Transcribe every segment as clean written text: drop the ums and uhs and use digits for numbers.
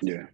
Yeah.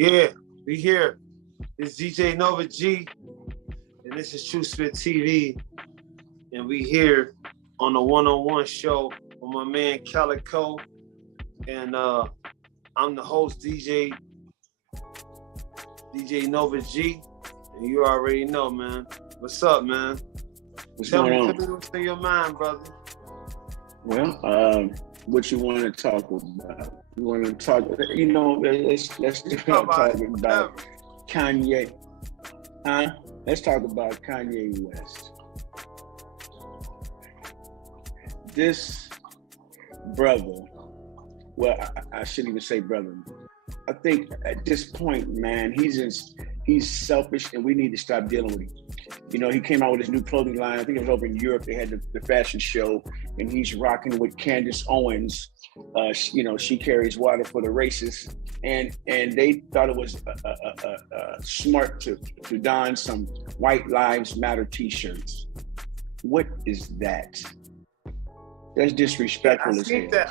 Yeah, we here. It's DJ Nova G, and this is True Spit TV, and we here on the one-on-one show with my man Calico, and I'm the host DJ Nova G, and you already know, man. What's up, man? Tell me what's in your mind, brother. Well, what you want to talk about? You want to talk? You know, let's talk about Kanye. Huh? Let's talk about Kanye West. This brother. Well, I shouldn't even say brother. I think at this point, man, he's selfish, and we need to stop dealing with him. You know, he came out with his new clothing line. I think it was over in Europe. They had the fashion show, and he's rocking with Candace Owens. You know, she carries water for the races, and they thought it was smart to don some White Lives Matter T-shirts. What is that? That's disrespectful. I think that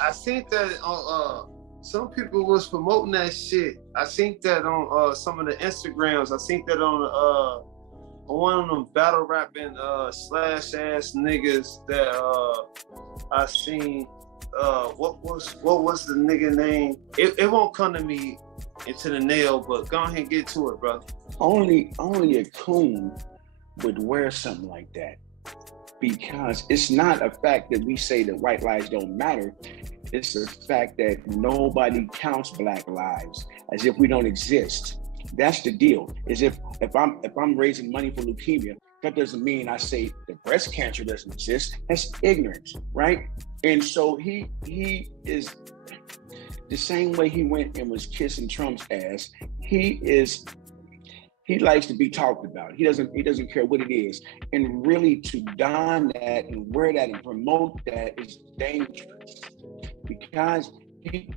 some people was promoting that shit. I think that on some of the Instagrams. I think that on one of them battle rapping slash ass niggas that I seen. What was the nigga name? It won't come to me into the nail, but go ahead and get to it, brother. Only a coon would wear something like that, because it's not a fact that we say that white lives don't matter. It's a fact that nobody counts black lives as if we don't exist. That's the deal. Is if I'm raising money for leukemia, that doesn't mean I say that breast cancer doesn't exist. That's ignorance, right? And so he is the same way he went and was kissing Trump's ass. He likes to be talked about. He doesn't care what it is. And really, to don that and wear that and promote that is dangerous, because he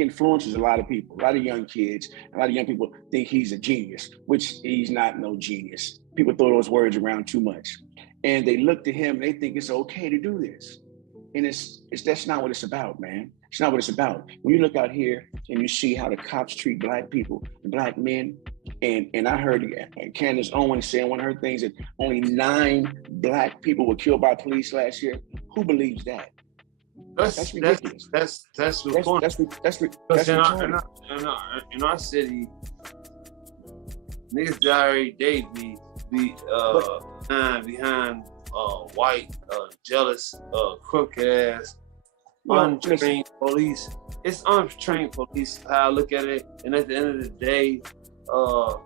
influences a lot of people, a lot of young kids. A lot of young people think he's a genius, which he's not no genius. People throw those words around too much. And they look to him and they think it's okay to do this. And that's not what it's about, man. It's not what it's about. When you look out here and you see how the cops treat black people, black men, and I heard Candace Owens saying one of her things that only 9 black people were killed by police last year. Who believes that? That's ridiculous. That's in our city, niggas die every day behind white, jealous, crooked ass, untrained police. It's untrained police, how I look at it. And at the end of the day, how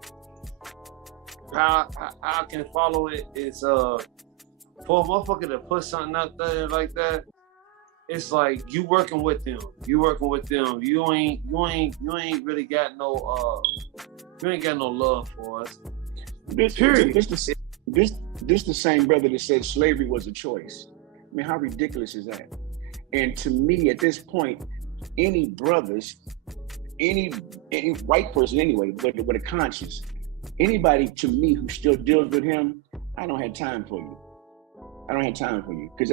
I can follow it is for a motherfucker to put something out there like that. It's like you working with them. You ain't really got no you ain't got no love for us. This the same brother that said slavery was a choice. I mean, how ridiculous is that? And to me, at this point, any brothers, any white person anyway, but with a conscience, anybody to me who still deals with him, I don't have time for you. Because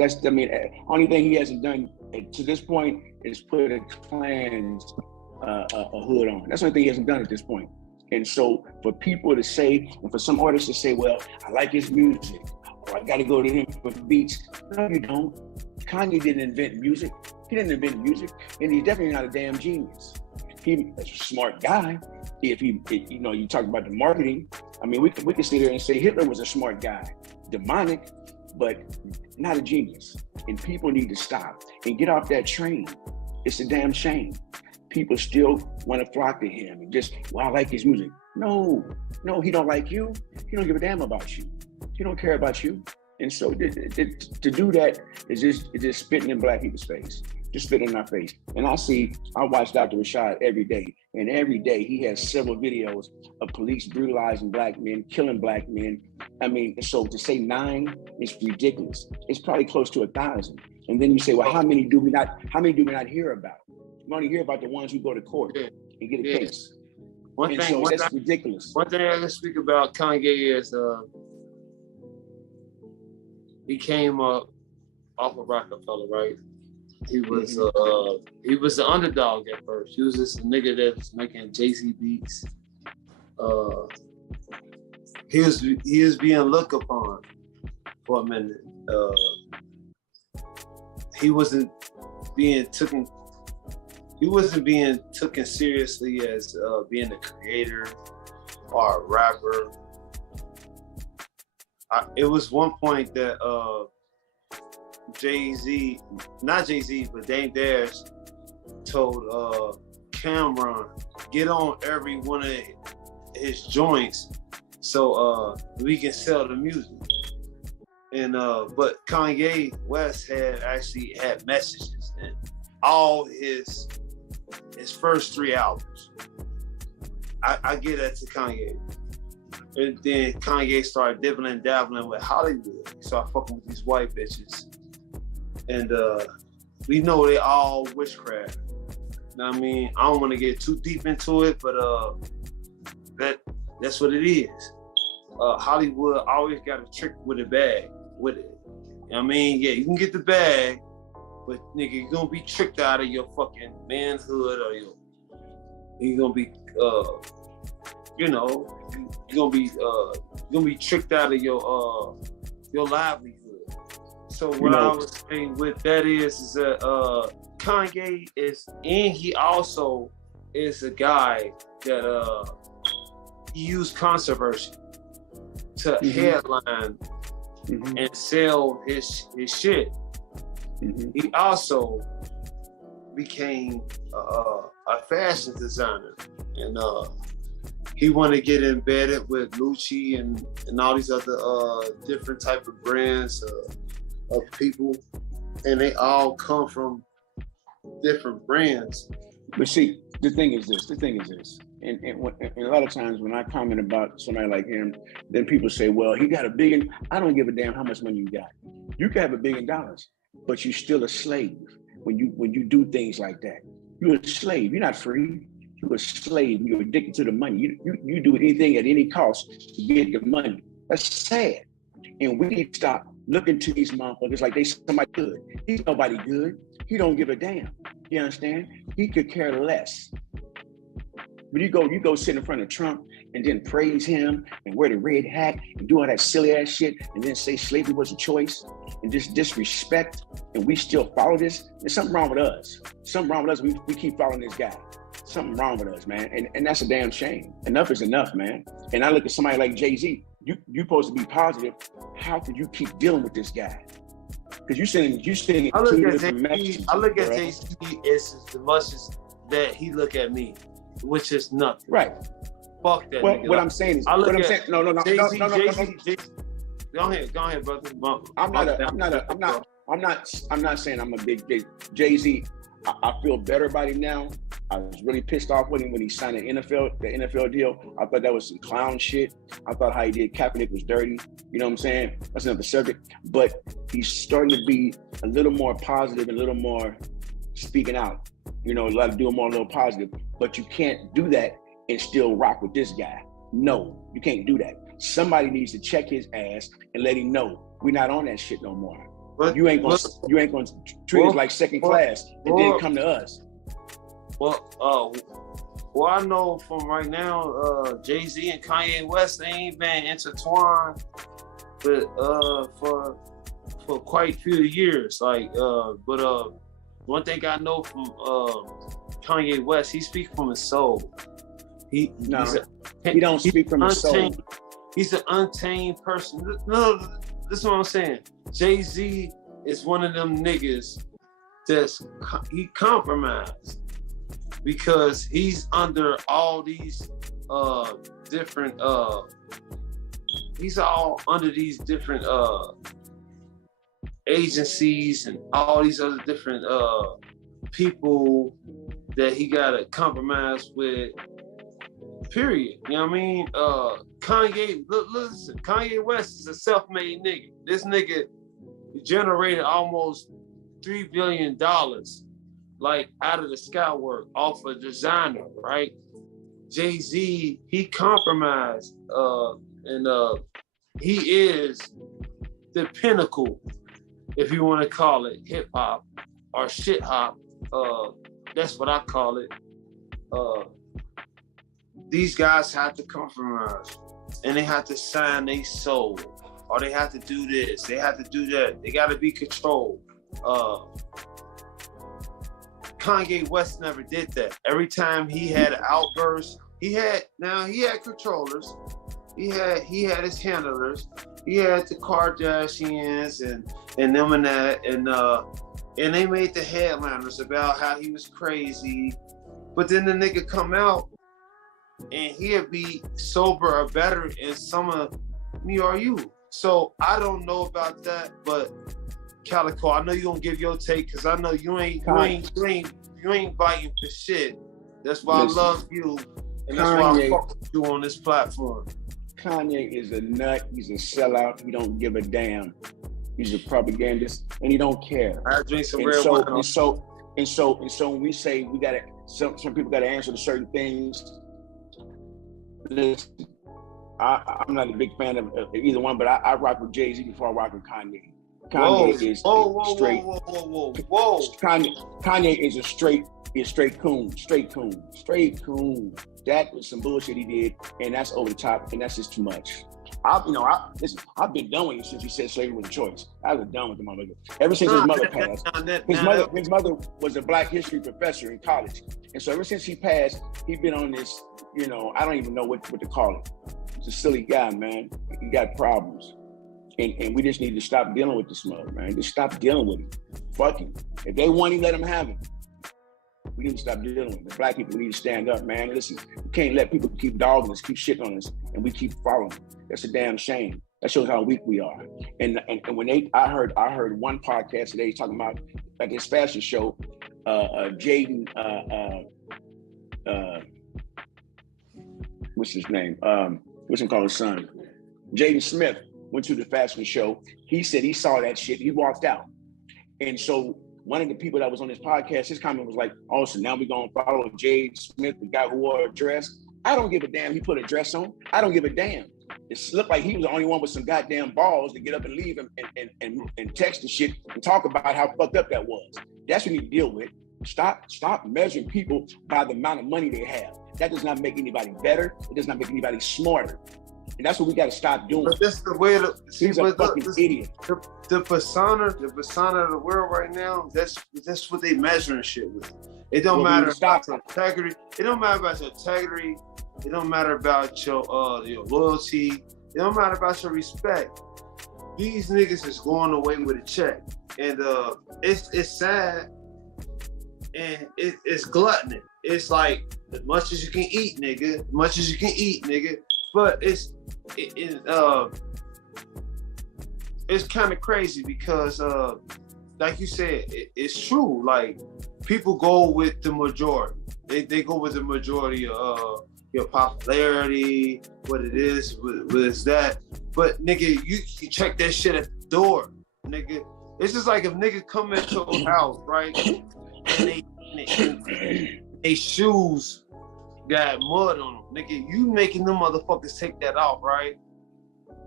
only thing he hasn't done to this point is put a Klan's a hood on. That's the only thing he hasn't done at this point. And so for people to say, and for some artists to say, well, I like his music, or I got to go to him for beats. No, you don't. Kanye didn't invent music. He didn't invent music, and he's definitely not a damn genius. He's a smart guy. If you talk about the marketing, I mean, we can sit here and say Hitler was a smart guy, demonic, but not a genius. And people need to stop and get off that train. It's a damn shame. people still want to flock to him and just, well, I like his music. No, he don't like you. He don't give a damn about you. He don't care about you. And so to do that is just spitting in black people's face, just spitting in our face. And I watch Dr. Rashad every day, and every day he has several videos of police brutalizing black men, killing black men. I mean, so to say 9 is ridiculous. It's probably close to 1,000. And then you say, well, how many do we not hear about? We only hear about the ones who go to court and get a case. That's ridiculous. One thing I can speak about Kanye is he came up off of Rockefeller, right? He was the underdog at first. He was just a nigga that was making Jay-Z beats. He was being looked upon for a minute. He wasn't being taken seriously as being a creator or a rapper. It was one point that not Jay-Z, but Dame Dash told Cameron, get on every one of his joints so we can sell the music. And but Kanye West had messages in all his first 3 albums. I get that to Kanye. And then Kanye started dibbling and dabbling with Hollywood. He started fucking with these white bitches. And we know they all witchcraft. You know what I mean? I don't want to get too deep into it, but that's what it is. Hollywood always got a trick with a bag with it. You know what I mean? Yeah, you can get the bag, but nigga, you're gonna be tricked out of your fucking manhood, or you're gonna be you're gonna be tricked out of your livelihood. So what I was saying with that is that Kanye is, and he also is a guy that he used controversy to headline and sell his shit. He also became a fashion designer, and he wanted to get embedded with Gucci and all these other different type of brands of people, and they all come from different brands. But see, the thing is this, and a lot of times when I comment about somebody like him, then people say, well, he got $1 billion. I don't give a damn how much money you got. You can have $1 billion, but you're still a slave when you do things like that. You're a slave. You're not free. You're a slave. You're addicted to the money. You do anything at any cost to get the money. That's sad. And we need to stop looking to these motherfuckers like they somebody good. He's nobody good. He don't give a damn. You understand? He could care less. But you go sit in front of Trump and then praise him and wear the red hat and do all that silly ass shit and then say slavery was a choice and just disrespect, and we still follow this. There's something wrong with us. Something wrong with us. We keep following this guy. Something wrong with us, man. And that's a damn shame. Enough is enough, man. And I look at somebody like Jay-Z. You supposed to be positive. How could you keep dealing with this guy? Because you're sending two different messages. I look at Jay-Z as much as that he look at me, which is nothing. Right. Fuck that. Well, what I'm saying is, no. Jay-Z. Go ahead, brother. I'm not saying I'm a big Jay-Z. I feel better about him now. I was really pissed off with him when he signed the NFL deal. I thought that was some clown shit. I thought how he did Kaepernick was dirty. You know what I'm saying? That's another subject. But he's starting to be a little more positive and a little more speaking out. You know, a little more positive. But you can't do that and still rock with this guy. No, you can't do that. Somebody needs to check his ass and let him know we're not on that shit no more. But you ain't gonna treat us like second class and then come to us. Well, I know from right now, Jay-Z and Kanye West, they ain't been intertwined, but for quite a few years. But one thing I know from Kanye West, he speaks from his soul. He don't speak from his soul. He's an untamed person. No, this is what I'm saying. Jay-Z is one of them niggas he compromised. because he's under all these different he's all under these different agencies and all these other different people that he gotta compromise with, period. You know what I mean? Kanye, listen, Kanye West is a self-made nigga. This nigga generated almost $3 billion like out of the sky work off a designer, right? Jay-Z, he compromised and he is the pinnacle, if you want to call it hip hop or shit hop. That's what I call it. These guys have to compromise and they have to sign their soul, or they have to do this, they have to do that. They got to be controlled. Kanye West never did that. Every time he had an outburst, he had controllers, he had his handlers, he had the Kardashians and them and that, and they made the headliners about how he was crazy. But then the nigga come out and he'll be sober or better in some of me or you. So I don't know about that, but Calico, I know you gonna give your take because I know you ain't biting for shit. That's why I love you, and that's why I fuck with you on this platform. Kanye is a nut. He's a sellout. He don't give a damn. He's a propagandist, and he don't care. I drink some red wine. And so when we say we gotta, some people gotta answer to certain things. Listen, I'm not a big fan of either one, but I rock with Jay-Z before I rock with Kanye. Kanye is straight. Kanye is a straight coon. That was some bullshit he did, and that's over the top, and that's just too much. Listen, I've been done with him since he said slavery was a choice. I was done with the motherfucker. Ever since his mother passed. His mother was a black history professor in college. And so ever since he passed, he's been on this, I don't even know what to call it. He's a silly guy, man. He got problems. And we just need to stop dealing with this mother, man. Just stop dealing with him. Fuck him. If they want him, let him have him. We need to stop dealing with it. The black people need to stand up, man. Listen, we can't let people keep dogging us, keep shitting on us, and we keep following. That's a damn shame. That shows how weak we are. And when I heard one podcast today talking about like his fashion show, Jaden, what's his name? What's him called his son? Jaden Smith went to the fashion show. He said he saw that shit. He walked out. And so one of the people that was on this podcast, his comment was like, oh, so now we're going to follow Jaden Smith, the guy who wore a dress. I don't give a damn he put a dress on. I don't give a damn. It looked like he was the only one with some goddamn balls to get up and leave him and text and shit and talk about how fucked up that was. That's what you need to deal with. Stop measuring people by the amount of money they have. That does not make anybody better. It does not make anybody smarter. And that's what we got to stop doing. But that's the way he's a fucking idiot. The persona of the world right now, that's what they measuring shit with. It don't matter about your integrity. It don't matter about your integrity. It don't matter about your loyalty. It don't matter about your respect. These niggas is going away with a check, and it's sad, and it's gluttony. It's like as much as you can eat, nigga. As much as you can eat, nigga. But it's kind of crazy because, like you said, it's true. Like people go with the majority. They go with the majority of your popularity, what it is, what is that. But nigga, you check that shit at the door, nigga. It's just like if nigga come into a house, right, and they shoes got mud on them, nigga. You making them motherfuckers take that off, right?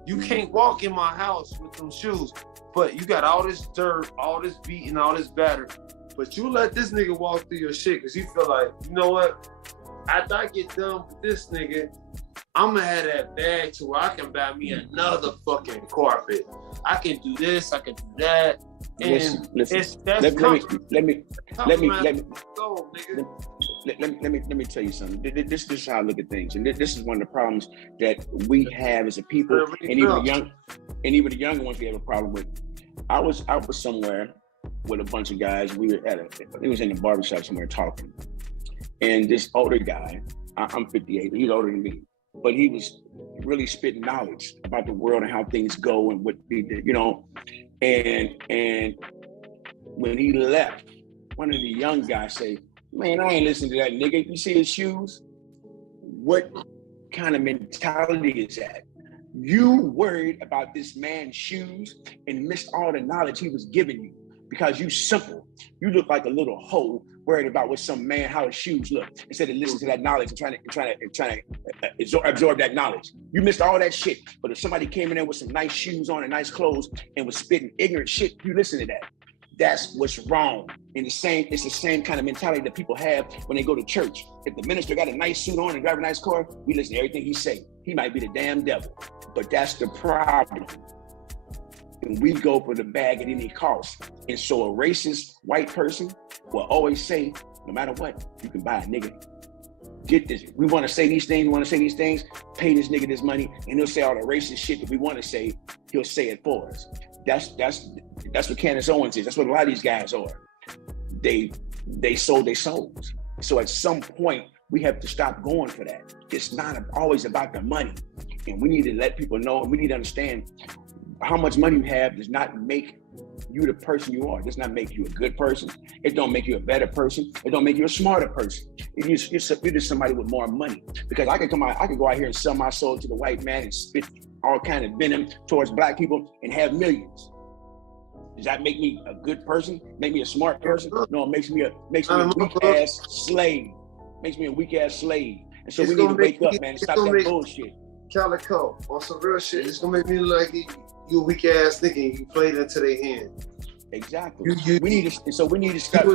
You can't walk in my house with them shoes, but you got all this dirt, all this beating, all this batter. But you let this nigga walk through your shit because you feel like, you know what? After I get done with this nigga, I'm gonna have that bag to where I can buy me another fucking carpet. I can do this, I can do that. And listen. Let me tell you something. This is how I look at things, and this is one of the problems that we have as a people, and even the younger ones we have a problem with. I was somewhere with a bunch of guys. We were it was in a barbershop somewhere talking, And this older guy, I'm 58, he's older than me, but he was really spitting knowledge about the world and how things go and what he did, you know. And when he left, one of the young guys say, man, I ain't listening to that nigga. You see his shoes? What kind of mentality is that? You worried about this man's shoes and missed all the knowledge he was giving you because you simple. You look like a little hoe worried about what some man, how his shoes look, instead of listening to that knowledge and trying to absorb that knowledge. You missed all that shit. But if somebody came in there with some nice shoes on and nice clothes and was spitting ignorant shit, you listen to that. That's what's wrong. And it's the same kind of mentality that people have when they go to church. If the minister got a nice suit on and drive a nice car, we listen to everything he say. He might be the damn devil, but that's the problem. And we go for the bag at any cost. And so a racist white person will always say, no matter what, you can buy a nigga. Get this. We want to say these things, pay this nigga this money, and he'll say all the racist shit that we want to say, he'll say it for us. That's what Candace Owens is. That's what a lot of these guys are. They sold their souls. So at some point, we have to stop going for that. It's not always about the money. And we need to let people know, and we need to understand how much money you have does not make you the person you are. It does not make you a good person. It don't make you a better person. It don't make you a smarter person. You're just somebody with more money. Because I could go out here and sell my soul to the white man and spit all kind of venom towards black people and have millions. Does that make me a good person? Make me a smart person? No, it makes me a weak ass slave. Makes me a weak ass slave. And so we need to wake up, man, and stop that bullshit. Calico, on some real shit, it's gonna make me look like you a weak ass nigga and you played into their hand. Exactly. We need to start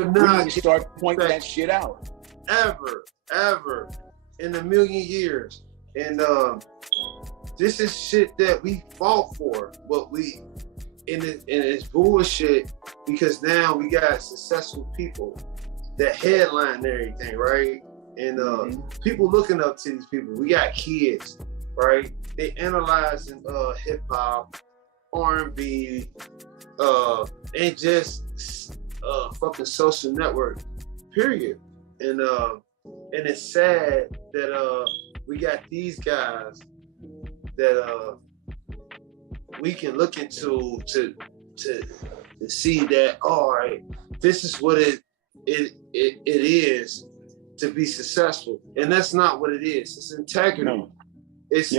pointing that shit out. Ever in a million years. And this is shit that we fought for, but and it's bullshit because now we got successful people that headline everything, right? And people looking up to these people. We got kids, right? They analyzing hip hop, R&B, and just fucking social network, period. And it's sad that we got these guys that we can look into to see that, all right, this is what it is to be successful, and that's not what it is. It's integrity. No. It's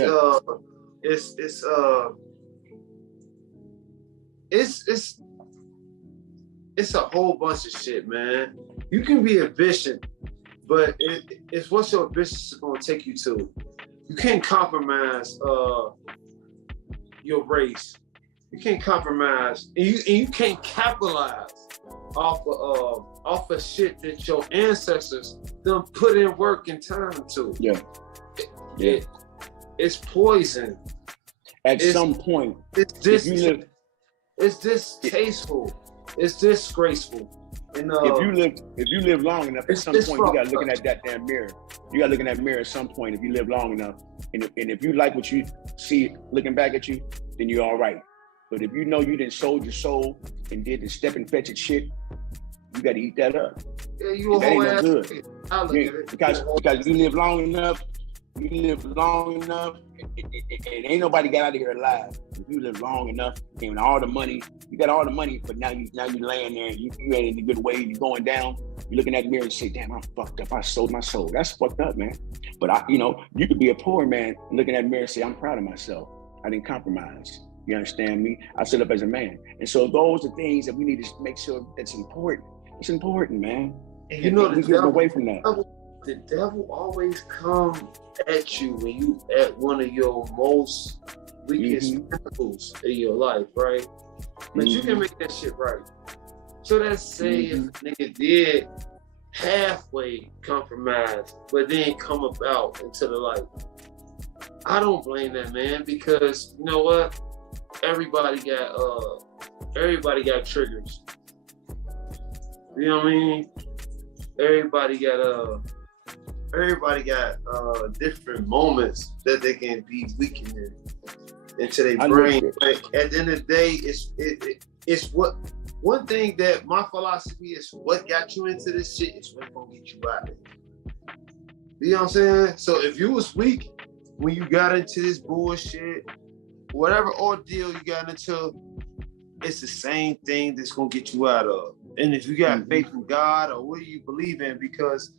a whole bunch of shit, man. You can be ambitious, but it's what your ambition is going to take you to. You can't compromise your race. You can't compromise, and you can't capitalize off of shit that your ancestors done put in work and time to. Yeah. It's poison. At some point, it's distasteful. It's disgraceful. And if you live long enough, at some point you gotta look in that damn mirror. You gotta look in that mirror at some point if you live long enough. And if you like what you see looking back at you, then you're all right. But if you know you done sold your soul and did the step and fetch it shit, you gotta eat that up. Yeah, you a whole ass. I look at it. Because you live long enough, and ain't nobody got out of here alive. If you live long enough, and all the money, you got all the money, but now you laying there and you ain't in a good way, you going down, you looking at the mirror and say, damn, I'm fucked up, I sold my soul. That's fucked up, man. But you could be a poor man looking at the mirror and say, I'm proud of myself. I didn't compromise. You understand me? I stood up as a man. And so those are things that we need to make sure that's important. It's important, man. And you know, we get away from that. The devil always come at you when you at one of your most weakest pinnacles in your life, right? But you can make that shit right. So let's say if a nigga did halfway compromise, but then come about into the light. I don't blame that man because you know what? Everybody got triggers. You know what I mean? Everybody got different moments that they can be weakened into their brain. Like, at the end of the day, it's what one thing that my philosophy is: what got you into this shit is what's gonna get you out of it. You know what I'm saying? So if you was weak when you got into this bullshit, whatever ordeal you got into, it's the same thing that's gonna get you out of. And if you got faith in God or what do you believe in, because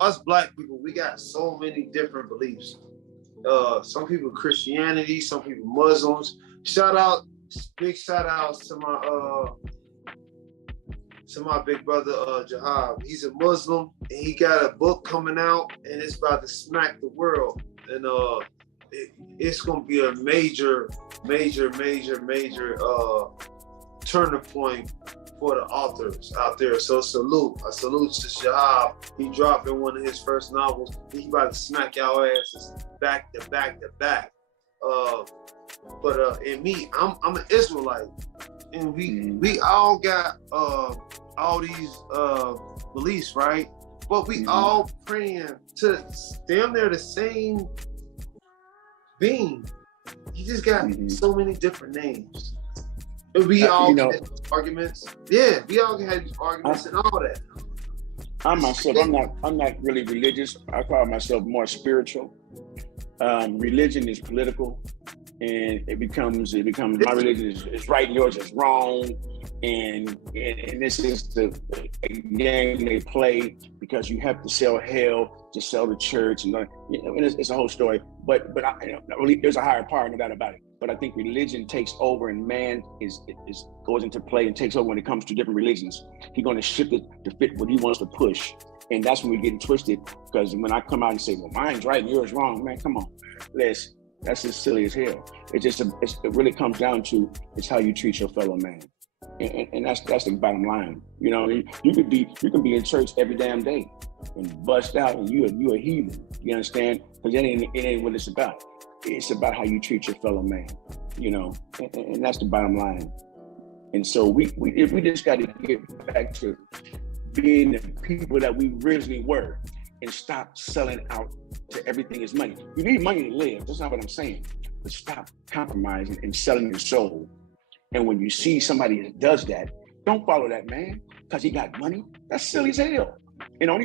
us black people, we got so many different beliefs. Some people Christianity, some people Muslims. Big shout outs to my big brother Jahab. He's a Muslim and he got a book coming out and it's about to smack the world. And it's gonna be a major turning point for the authors out there. So I salute to Shahab. He dropped in one of his first novels. He about to smack y'all asses back to back to back. But in me, I'm an Israelite, and we all got all these beliefs, right? But we all praying to damn near the same being. You just got so many different names. And we all had these arguments. Yeah, we all had these arguments and all that. I'm not really religious. I call myself more spiritual. Religion is political, and it becomes my religion is right and yours is wrong, and this is the game they play because you have to sell hell to sell the church, and it's a whole story. But there's a higher power, no doubt about it. But I think religion takes over, and man goes into play and takes over when it comes to different religions. He's going to shift it to fit what he wants to push. And that's when we get twisted, because when I come out and say, well, mine's right and yours wrong, man, come on. That's just silly as hell. It really comes down to it's how you treat your fellow man. And that's the bottom line. You know, you can be in church every damn day and bust out and you a heathen. You understand? Because it ain't what it's about. It's about how you treat your fellow man, you know, and that's the bottom line. And so we just got to get back to being the people that we originally were and stop selling out to everything is money. You need money to live. That's not what I'm saying. But stop compromising and selling your soul. And when you see somebody that does that, don't follow that man because he got money. That's silly as hell. And on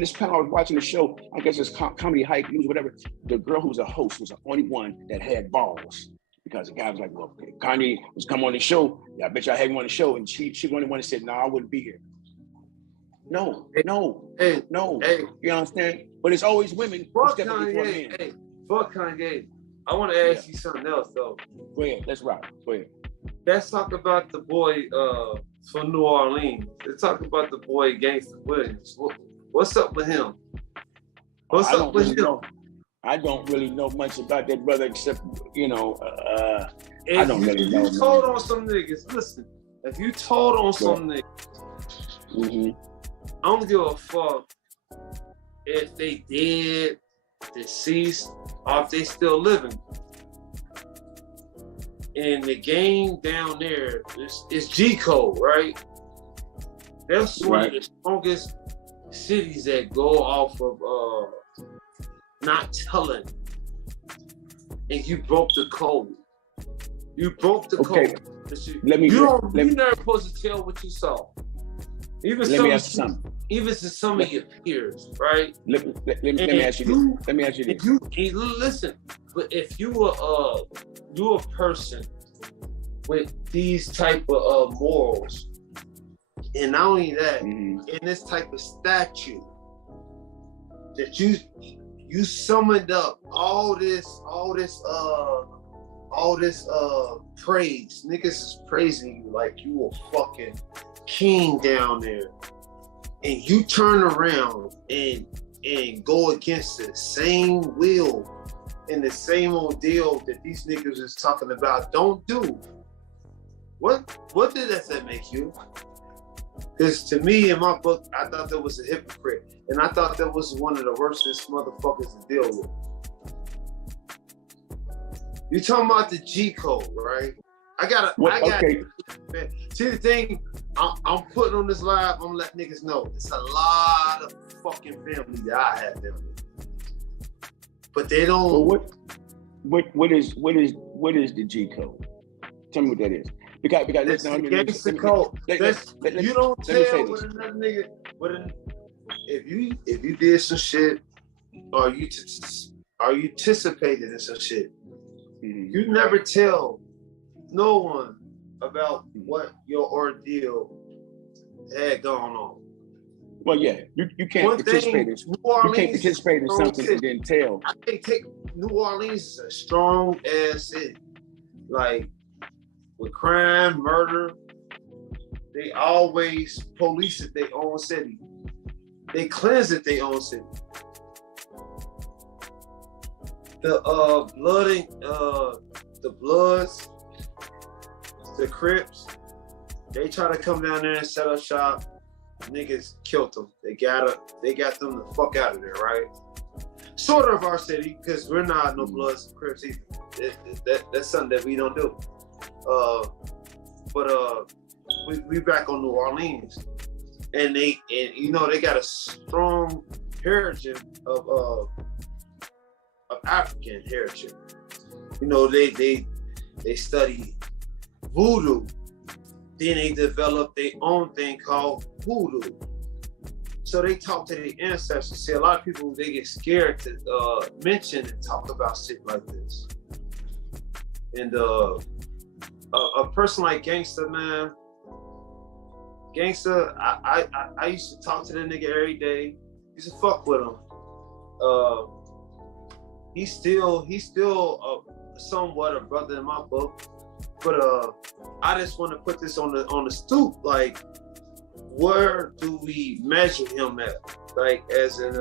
this panel, I was watching the show, I guess it's Comedy Hype News, whatever. The girl who was a host was the only one that had balls, because the guy was like, well, Kanye was come on the show. Yeah, I bet you I had him on the show. And she the only one that said, no, I wouldn't be here. No. You understand? But it's always women who step up before men. Hey, fuck Kanye. I want to ask you something else, though. Go ahead, let's rock. Go ahead. Let's talk about the boy from New Orleans. Let's talk about the boy Gangsta Williams. What's up with him? What's up with him? I don't really know much about that brother except, I don't really know. If you told on some niggas, listen, if you told on some niggas, I don't give a fuck if they dead, deceased, or if they still living. And the game down there is G Code, right? That's one of the strongest cities that go off of not telling. And you broke the code. You broke the code. You're never supposed to tell what you saw. Even to some of your peers, right? Let me ask you this. Listen, but if you were you a person with these type of morals, and not only that, in this type of statue, that you summoned up all this praise. Niggas is praising you like you a fucking king down there, and you turn around and go against the same will and the same old deal that these niggas is talking about. Don't do. What did that make you? Because to me, in my book, I thought that was a hypocrite, and I thought that was one of the worstest motherfuckers to deal with. You talking about the G Code, right? Man. See, the thing I'm putting on this live, I'm gonna let niggas know it's a lot of fucking family that I have down there, but they don't. Well, what is the G Code? Tell me what that is. Because that's the gangster code. You don't tell with another nigga. If you did some shit Are you anticipating in some shit? Mm-hmm. You never tell no one about what your ordeal had gone on. Well, yeah, you can't participate in something and then tell. I can't take New Orleans is a strong ass city. Like with crime, murder, they always police it their own city. They cleanse it their own city. The Bloods, the Crips, they try to come down there and set up shop. Niggas killed them. They got them the fuck out of there, right? Sort of our city, because we're not no Bloods and Crips either. That's something that we don't do. But we back on New Orleans, and you know they got a strong heritage of African heritage. You know they study voodoo. Then they developed their own thing called hoodoo. So they talk to their ancestors. See, a lot of people, they get scared to mention and talk about shit like this. And a person like Gangsta, man, Gangsta, I used to talk to that nigga every day. Used to fuck with him. He's still somewhat a brother in my book. But I just want to put this on the stoop. Like, where do we measure him at? Like, as in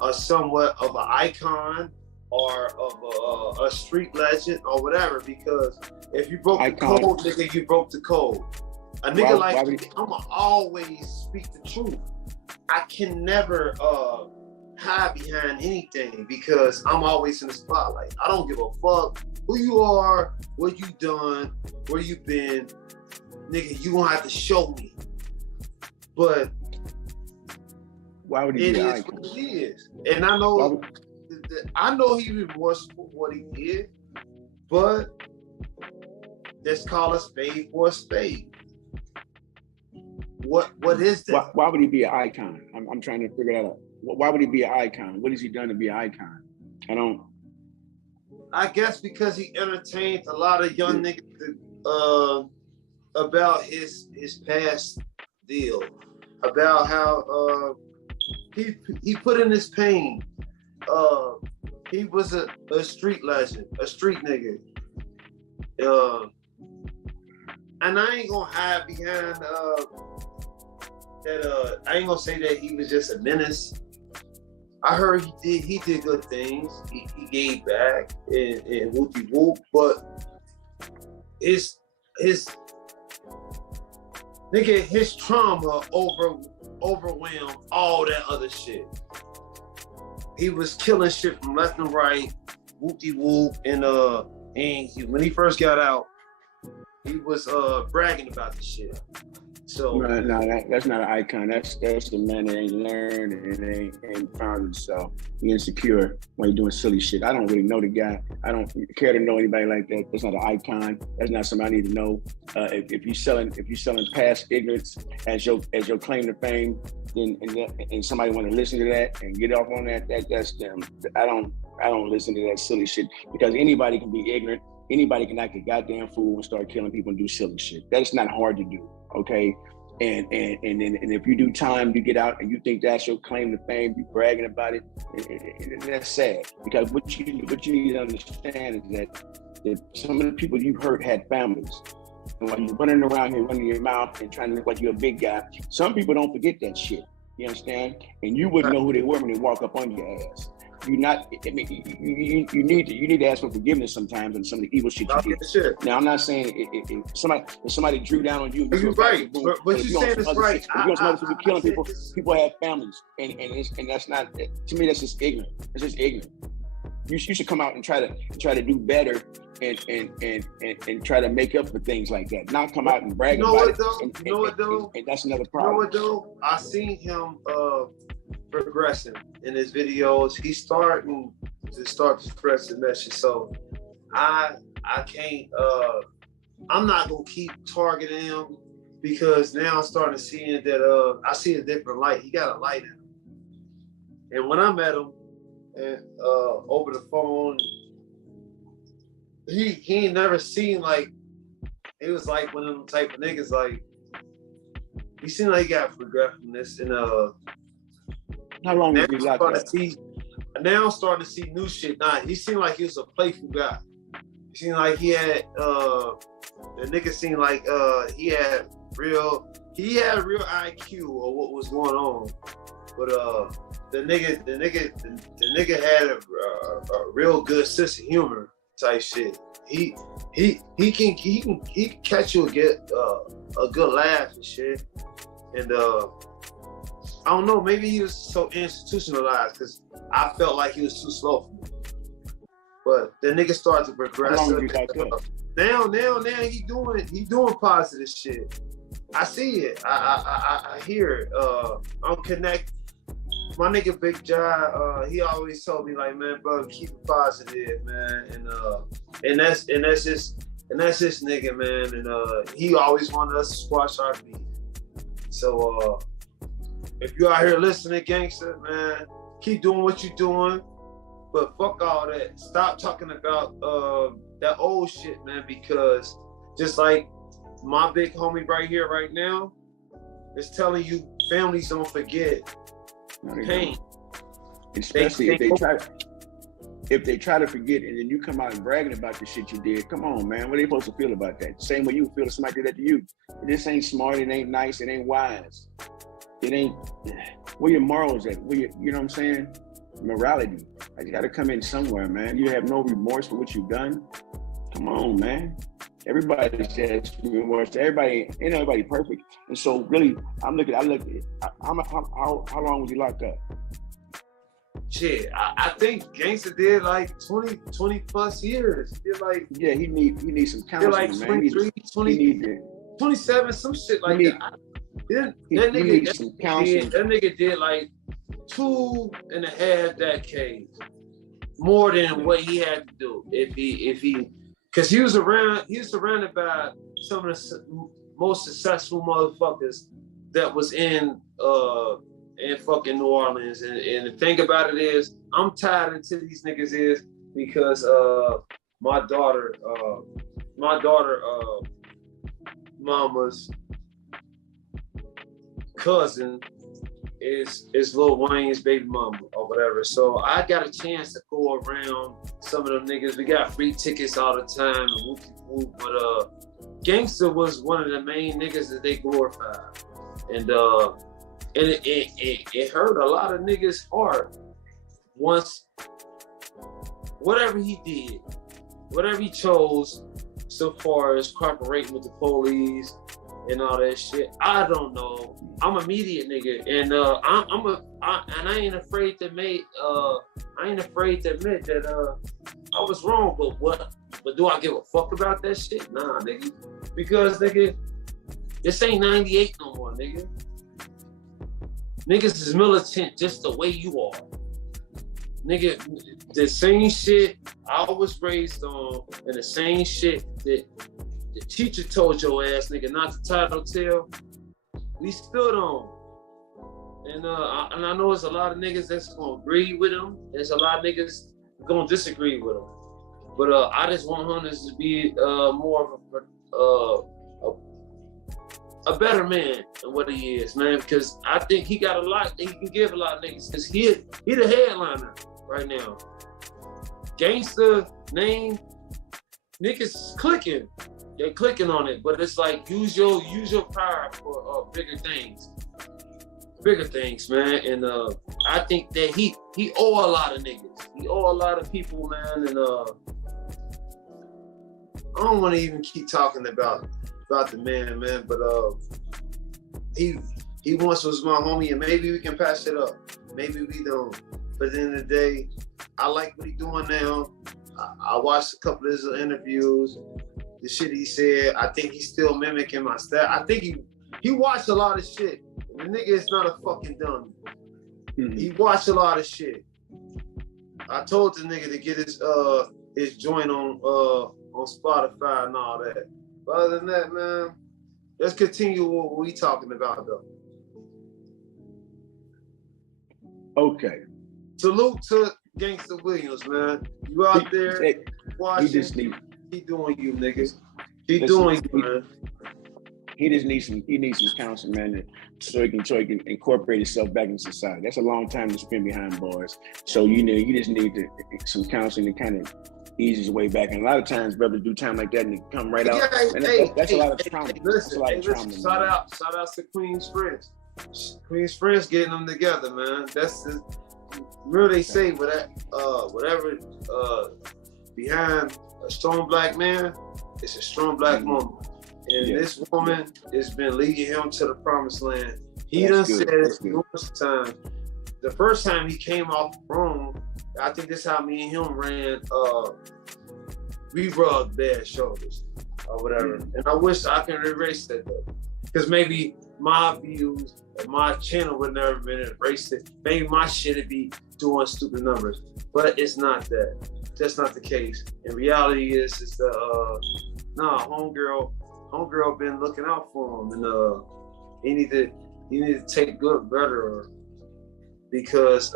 a somewhat of an icon or of a street legend or whatever? Because if you broke the code, nigga, you broke the code. A nigga like me, I'ma always speak the truth. I can never hide behind anything because I'm always in the spotlight. I don't give a fuck who you are, what you done, where you been. Nigga, you gonna have to show me. But why would he it be is what it is. And I know he remorseful for what he did, but let's call a spade for a spade. What is that? Why would he be an icon? I'm trying to figure that out. Why would he be an icon? What has he done to be an icon? I guess because he entertained a lot of young niggas about his past deal, about how he put in his pain. He was a street legend, a street nigga. And I ain't gonna hide behind that. I ain't gonna say that he was just a menace. I heard he did good things. He gave back and whoopie whoop, but his trauma overwhelmed all that other shit. He was killing shit from left and right, whoopie whoop, and when he first got out, he was bragging about the shit. So no, that's not an icon. That's the man that ain't learned and ain't found himself. He insecure when he doing silly shit. I don't really know the guy. I don't care to know anybody like that. That's not an icon. That's not somebody I need to know. If you're selling past ignorance as your claim to fame, then and somebody want to listen to that and get off on that's them. I don't listen to that silly shit because anybody can be ignorant. Anybody can act a goddamn fool and start killing people and do silly shit. That's not hard to do. Okay, and if you do time, you get out and you think that's your claim to fame, you bragging about it, and that's sad. Because what you need to understand is that some of the people you hurt had families. And when you're running around here running your mouth and trying to look like you're a big guy, some people don't forget that shit. You understand? And you wouldn't know who they were when they walk up on your ass. You need to ask for forgiveness sometimes on some of the evil shit you did. Sure. Now I'm not saying if somebody drew down on you, you're right. But you're saying it's right. If you're supposed to be killing people, people have families, and that's not, to me, that's just ignorant. It's just ignorant. You should come out and try to do better and try to make up for things like that. Not come out and brag about it. And that's another problem. You know what though? I seen him progressing in his videos. He's starting to progressing that shit. So I can't I'm not gonna keep targeting him because now I'm starting to see that I see a different light. He got a light in him. And when I met him, and over the phone, he ain't never seen like, it was like one of them type of niggas, like, he seemed like he got forgetfulness, and How long was he locked up? Now I'm starting to see new shit. Nah, he seemed like he was a playful guy. He seemed like he had the nigga seemed like he had real IQ or what was going on. But the nigga had a real good sense of humor type shit. He can catch you and get a good laugh and shit. And I don't know, maybe he was so institutionalized because I felt like he was too slow for me. But the nigga started to progress. How long you got Now he doing positive shit. I see it. I hear it. I'm connected. My nigga Big Jai, he always told me like, man, bro, keep it positive, man. And that's just nigga, man. And he always wanted us to squash our beef. So if you out here listening, gangster, man, keep doing what you're doing. But fuck all that. Stop talking about that old shit, man, because just like my big homie right here, right now, is telling you families don't forget pain. Especially if they try to forget and then you come out and bragging about the shit you did. Come on, man. What are they supposed to feel about that? Same way you feel if somebody did that to you. This ain't smart, it ain't nice, it ain't wise. It ain't, where your morals at? Where you know what I'm saying? Morality. Like, you gotta come in somewhere, man. You have no remorse for what you've done. Come on, man. Everybody has remorse. Everybody, ain't nobody perfect. And so really, how long was he locked up? Shit, I think Gangsta did like 20 plus years. Did like, yeah, he needs some counseling, like 23, man. 27, some shit like that. That nigga did like 2.5 decades, more than what he had to do if he, because he was surrounded by some of the most successful motherfuckers that was in fucking New Orleans. And the thing about it is, I'm tied into these niggas is because my daughter mama's cousin is Lil Wayne's baby mama or whatever. So I got a chance to go around some of them niggas. We got free tickets all the time and whoop. But Gangsta was one of the main niggas that they glorified. And it hurt a lot of niggas' heart once whatever he did, whatever he chose so far as cooperating with the police and all that shit. I don't know. I'm a media nigga, and I ain't afraid to admit that I was wrong. But do I give a fuck about that shit? Nah, nigga. Because nigga, this ain't 98 no more, nigga. Niggas is militant just the way you are. Nigga, the same shit I was raised on, and the same shit that the teacher told your ass, nigga, not to title tale, we stood on. And I know there's a lot of niggas that's gonna agree with him. There's a lot of niggas gonna disagree with him. But I just want Hunter to be more of a better man than what he is, man. Because I think he got a lot that he can give a lot of niggas. Because he the headliner right now. Gangsta name, niggas clicking. They're clicking on it, but it's like use your power for bigger things, man. And I think that he owe a lot of niggas. He owe a lot of people, man. And I don't want to even keep talking about the man, but he once was my homie, and maybe we can patch it up. Maybe we don't. But at the end of the day, I like what he's doing now. I watched a couple of his interviews. The shit he said, I think he's still mimicking my style. I think he watched a lot of shit. The nigga is not a fucking dummy. Mm-hmm. He watched a lot of shit. I told the nigga to get his joint on Spotify and all that. But other than that, man, let's continue what we talking about though. Okay. Salute to Gangsta Williams, man. You out there watching? Keep doing you, niggas. Keep doing you, man. He needs some counsel, man, so he can incorporate himself back in society. That's a long time to spend behind bars. So he just need some counseling to kind of ease his way back. And a lot of times, brothers do time like that and they come right out. That's a lot of trauma. Listen, shout out to Queen's Friends. Queen's Friends getting them together, man. Remember they say whatever behind a strong black man, it's a strong black woman. And this woman has been leading him to the promised land. He done said it numerous times. The first time he came off Rome, I think this is how me and him ran. We rubbed bad shoulders or whatever. And I wish I can erase that though. Because maybe my views and my channel would never been erased. Maybe my shit would be doing stupid numbers. But it's not that. That's not the case. And reality is homegirl been looking out for him, and he need to take good better, because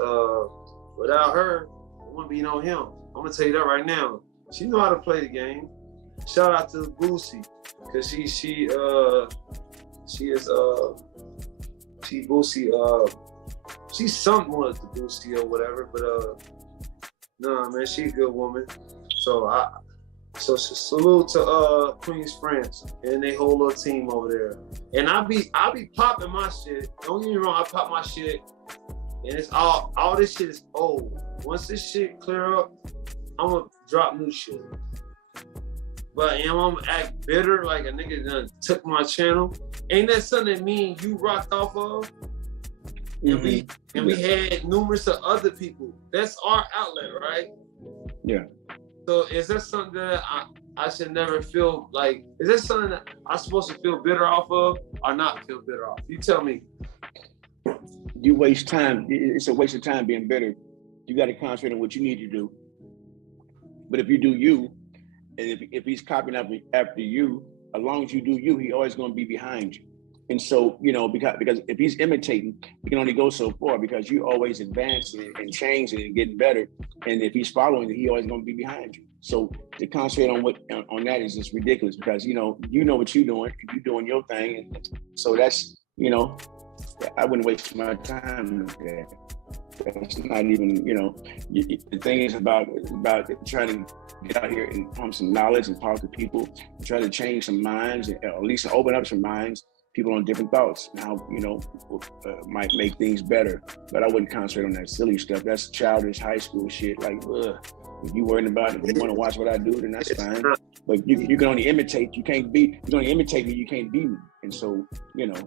without her, it wouldn't be no him. I'm gonna tell you that right now. She know how to play the game. Shout out to Boosie, cause she Boosie. She's somewhat to Boosie or whatever, but nah, man, she a good woman. So salute to Queen's Friends and they whole little team over there. And I be popping my shit. Don't get me wrong, I pop my shit. And it's all this shit is old. Once this shit clear up, I'm gonna drop new shit. But I'm gonna act bitter like a nigga done took my channel. Ain't that something that me and you rocked off of? Mm-hmm. And we had numerous of other people. That's our outlet, right? Yeah. So is that something that I should never feel like, is that something that I'm supposed to feel bitter off of or not feel bitter off? You tell me. You waste time. It's a waste of time being bitter. You got to concentrate on what you need to do. But if you do you, and if he's copying up after you, as long as you do you, he's always going to be behind you. And so, because if he's imitating, he can only go so far because you always advancing and changing and getting better. And if he's following, he always going to be behind you. So to concentrate on that is just ridiculous because, you know what you're doing, you're doing your thing. And so that's, I wouldn't waste my time with that. That's not even, the thing is about trying to get out here and pump some knowledge and talk to people, try to change some minds, or at least open up some minds. People on different thoughts, how, might make things better. But I wouldn't concentrate on that silly stuff. That's childish high school shit. Like, if you worried about it, if you want to watch what I do, then that's fine. But you can only imitate. You can only imitate me. You can't be me. And so, It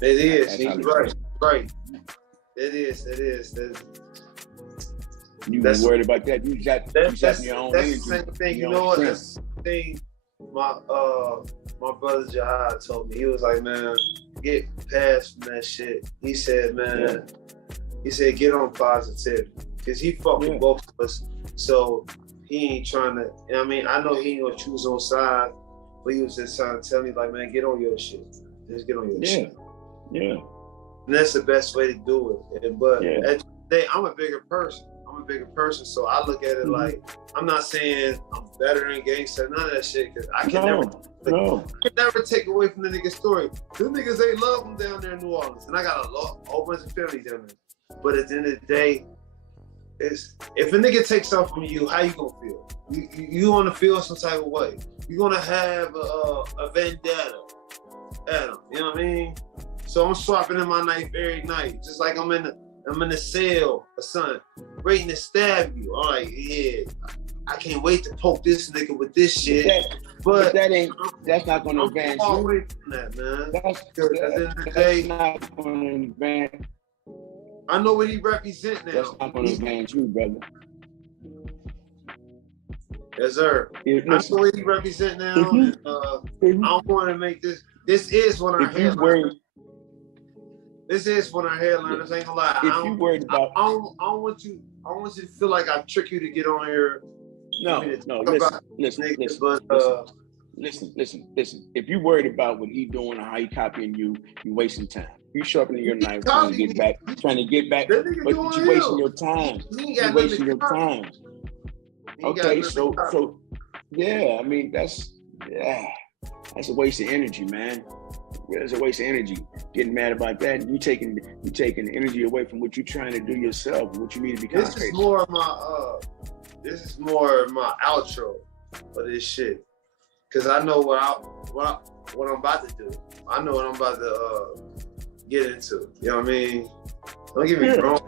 is. He's right. It is. You were worried about that. You got your own energy. That's the same thing. You know what? That's the thing. My brother Jahad told me, he was like, man, get past from that shit. He said, man, get on positivity. Cause he fucked with both of us. So he ain't trying to, I know he ain't gonna choose on side, but he was just trying to tell me like, man, get on your shit. Just get on your shit. Yeah. And that's the best way to do it. But at the end of the day, I'm a bigger person. So I look at it like, I'm not saying I'm better than gangsta, none of that shit, cause I can never take away from the nigga story. Them niggas, they love them down there in New Orleans. And I got a whole bunch of family down there. But at the end of the day, if a nigga takes something from you, how you gonna feel? You gonna feel some type of way. You're gonna have a vendetta at him, you know what I mean? So I'm swapping in my knife every night, just like I'm in the cell or something, waiting to stab you. I'm like, I can't wait to poke this nigga with this shit. But that's not gonna advance you. Away from that, man. That's not gonna advance. I know what he represents now. That's not gonna advance you, brother. Yes, sir. I know what he represents now. I don't want to make this. This is one of our headliners. This is one of our headliners. Ain't gonna lie. If you worried about, I don't want you to feel like I trick you to get on here. No. Listen. listen. If you worried about what he doing or how he copying you, you wasting time. You sharpening your knife trying to get back, but you wasting your time. You wasting your time. Okay, so yeah, I mean that's a waste of energy, man. It's a waste of energy. Getting mad about that, you taking energy away from what you're trying to do yourself, what you need to be concentrating. This is more of my outro for this shit. Cause I know what I'm about to do. I know what I'm about to get into. You know what I mean? Don't get me wrong.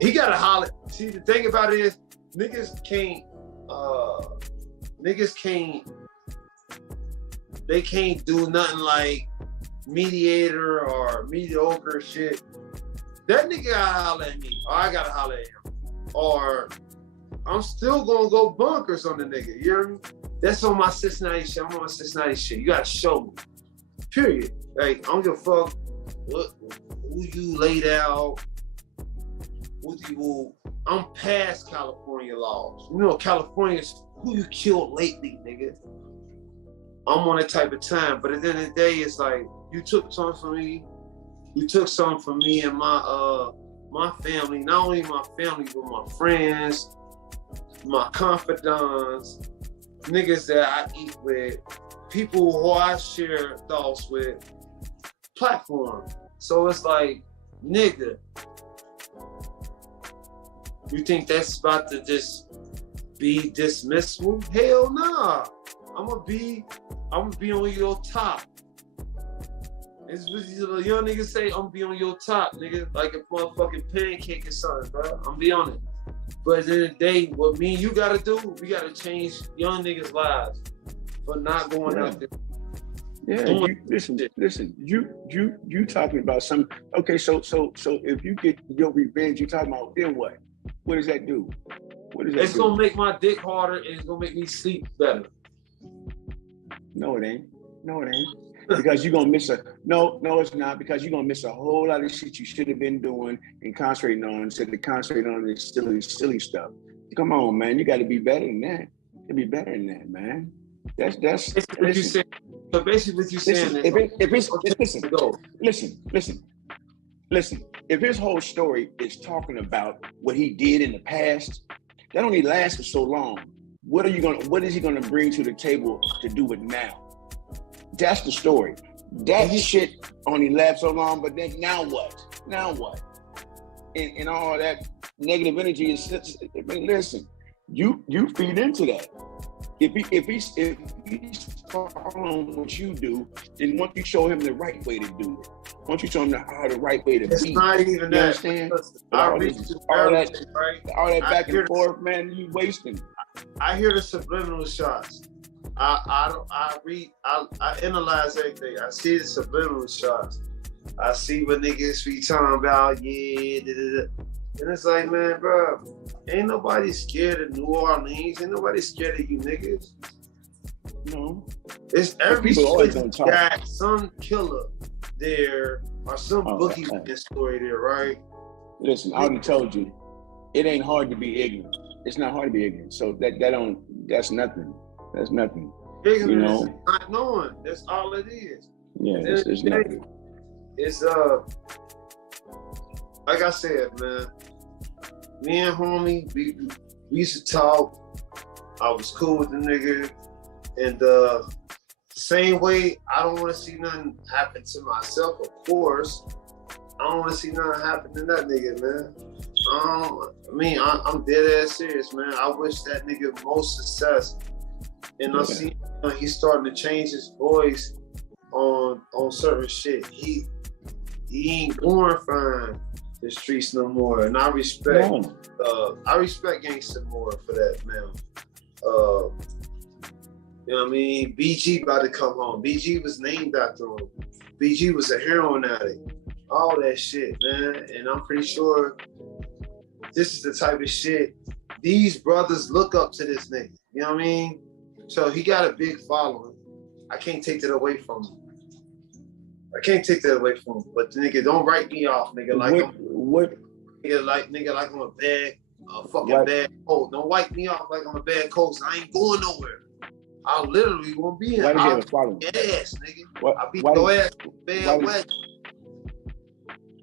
He gotta holler. See, the thing about it is niggas can't they can't do nothing like mediator or mediocre shit. That nigga gotta holler at me, or I gotta holler at him. Or I'm still gonna go bunkers on the nigga, you hear me? That's on my Cincinnati shit. I'm on my Cincinnati shit. You gotta show me. Period. Like, I don't give a fuck who you laid out. I'm past California laws. You know, California's who you killed lately, nigga. I'm on that type of time. But at the end of the day, it's like, you took something from me. You took something from me and my family. Not only my family, but my friends, my confidants, niggas that I eat with, people who I share thoughts with, platform. So it's like, nigga, you think that's about to just be dismissal? Hell nah. I'm gonna be on your top. It's what young niggas say, I'm gonna be on your top, nigga, like a motherfucking pancake or something, bro. I'm gonna be on it. But at the end of the day, what me and you gotta do, we gotta change young niggas' lives for not going out there. Yeah, listen. You talking about some? Okay, so if you get your revenge, you talking about then what? What does that do? It's gonna make my dick harder, and it's gonna make me sleep better. No, it ain't. Because you're gonna miss no, it's not, because you're gonna miss a whole lot of shit you should have been doing and concentrating on instead of concentrating on this silly stuff. Come on, man, you gotta be better than that. You be better than that, man. That's what you saying. So basically what you saying listen. If his whole story is talking about what he did in the past, that only lasts for so long. What is he gonna bring to the table to do it now? That's the story. That shit only lasts so long, but then now what? And all that negative energy is, I mean, listen, you feed into that. If he's following what you do, then once you show him the right way to do it, once you show him how the right way to be, it's not even that. Understand? All that back and forth, man, you wasting. I hear the subliminal shots. I analyze everything. I see the subliminal shots. I see what niggas be talking about, and it's like, man, bro, ain't nobody scared of New Orleans. Ain't nobody scared of you niggas. No. It's every shit got some killer there or some boogeyman story there, right? Listen, I already told you, it ain't hard to be ignorant. It's not hard to be ignorant. So that's nothing. That's nothing. Ignorance is not knowing. That's all it is. Yeah, it's nothing. It's like I said, man. Me and homie, we used to talk. I was cool with the nigga, and the same way, I don't want to see nothing happen to myself. Of course, I don't want to see nothing happen to that nigga, man. I'm dead ass serious, man. I wish that nigga most success. And I see he's starting to change his voice on certain shit. He ain't glorifying the streets no more, and I respect Gangsta more for that now. You know what I mean? BG about to come home. BG was named after him. BG was a heroin addict. All that shit, man. And I'm pretty sure this is the type of shit these brothers look up to this nigga. You know what I mean? So he got a big following. I can't take that away from him. But the nigga, don't write me off, nigga. Like I'm a bad, fucking bad coach. Don't wipe me off like I'm a bad coach. I ain't going nowhere. I literally won't be in. Why did you ever follow him? Ass, nigga. What, I beat your ass bad way.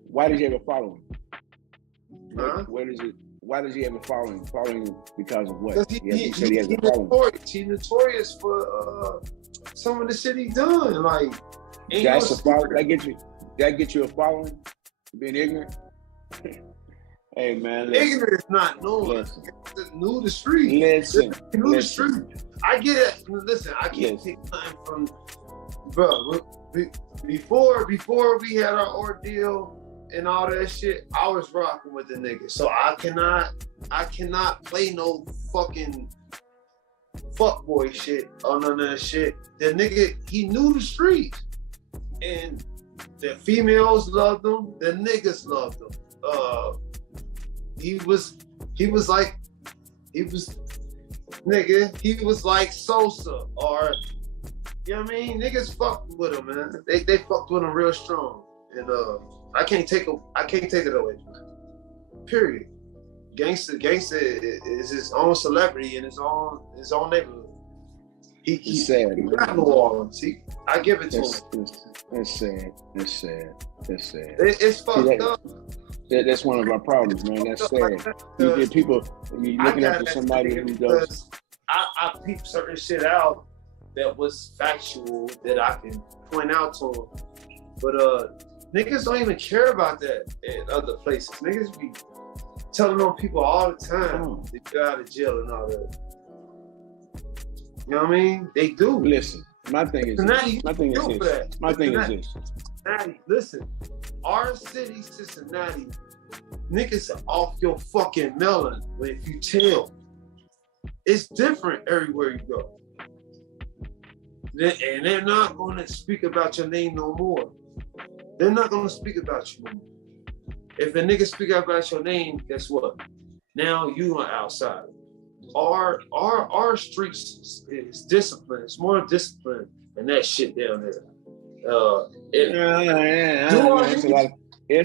Why did you ever follow him? Huh? What is it? Why did you ever follow him? Following him because of what? He said he has a follow him. He's notorious for some of the shit he done. Like, that's a follow. That get you a following? Being ignorant? Hey man, listen. Ignorant is not knowing. Listen. New to street. Listen. New to street. I get it. Listen, I can't take time from, bro. Before we had our ordeal and all that shit, I was rocking with the nigga. So I cannot play no fucking fuckboy shit or none of that shit. The nigga, he knew the streets. And the females loved him, the niggas loved him. He was like Sosa, or you know what I mean? Niggas fucked with him, man. They fucked with him real strong. And I can't take it away. Period. Gangsta is his own celebrity in his own neighborhood. He's sad. He got no walls. I give it to him. It's sad. It's fucked up. That's one of our problems, man. That's sad. You get people, you're looking up to somebody who does. I peeped certain shit out that was factual that I can point out to them. But niggas don't even care about that in other places. Niggas be telling on people all the time they get out of jail and all that. You know what I mean? They do. Listen, my thing is this. Cincinnati, listen, our city, Cincinnati, niggas are off your fucking melon if you tell. It's different everywhere you go. And they're not going to speak about your name no more. They're not going to speak about you no more. If a nigga speak about your name, guess what? Now you are outside. Our streets is discipline. It's more discipline than that shit down there. It's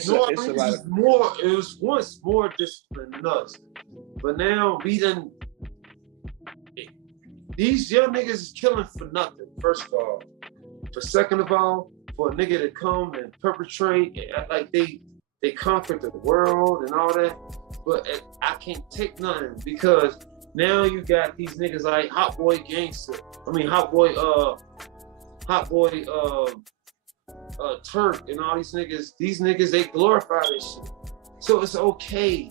a lot. More. It was once more disciplined than us, but now we done. These young niggas is killing for nothing. First of all, for second of all, for a nigga to come and perpetrate and act like they conquered the world and all that, but I can't take nothing because now you got these niggas like Hot Boy Turk and all these niggas. These niggas, they glorify this shit. So it's okay.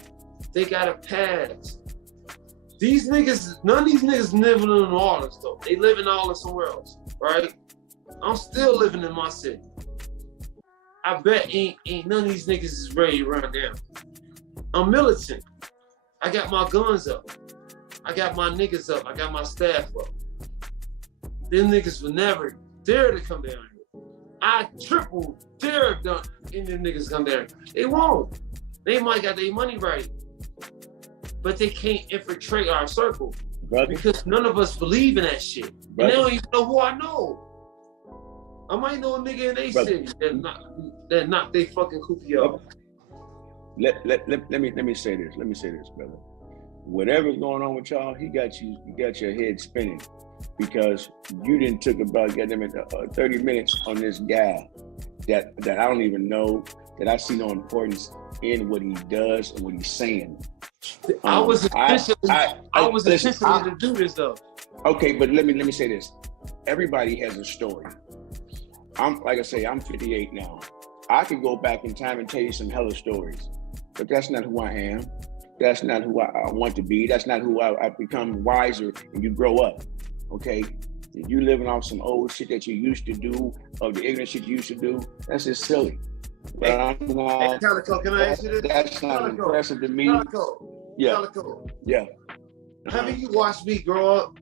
They got a pass. These niggas, none of these niggas living in New Orleans though. They live in New Orleans somewhere else, right? I'm still living in my city. I bet ain't none of these niggas is ready to run down. I'm militant. I got my guns up. I got my niggas up. I got my staff up. Them niggas will never dare to come down here. I triple dare them niggas come down. They won't. They might got their money right, but they can't infiltrate our circle. Brother. Because none of us believe in that shit. Brother. And they don't even know who I know. I might know a nigga in they city that knocked they fucking cookie off. Let me say this. Let me say this, brother. Whatever's going on with y'all, he got your head spinning because you didn't took about 30 minutes on this guy that I don't even know, that I see no importance in what he does and what he's saying. I was intentionally to do this though. Okay, but let me say this. Everybody has a story. I'm 58 now. I could go back in time and tell you some hella stories, but that's not who I am. That's not who I want to be. That's not who I become wiser and you grow up. Okay, if you living off some old shit that you used to do, or the ignorant shit you used to do, that's just silly. Calico, can I ask you this? That's not Calico. Impressive to me. Calico. Yeah. Calico. Yeah. Haven't you watched me grow up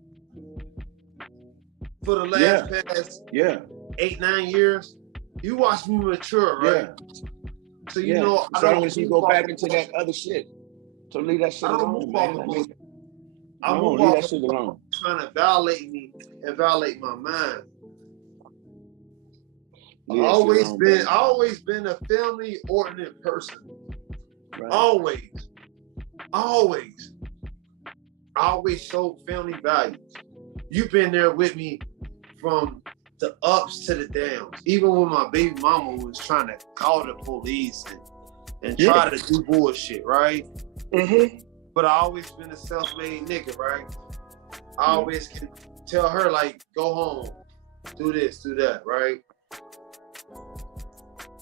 for the last past 8-9 years? You watched me mature, right? Yeah. So you know. So I don't want to see you go back into that other shit. So leave that shit alone, man. Leave that shit alone. Trying to violate me and violate my mind. I always been a family oriented person. Right. Always. I always showed family values. you've been there with me from the ups to the downs. Even when my baby mama was trying to call the police and try to do bullshit, right? Mm-hmm. But I always been a self-made nigga, right? I always can tell her, like, go home, do this, do that, right?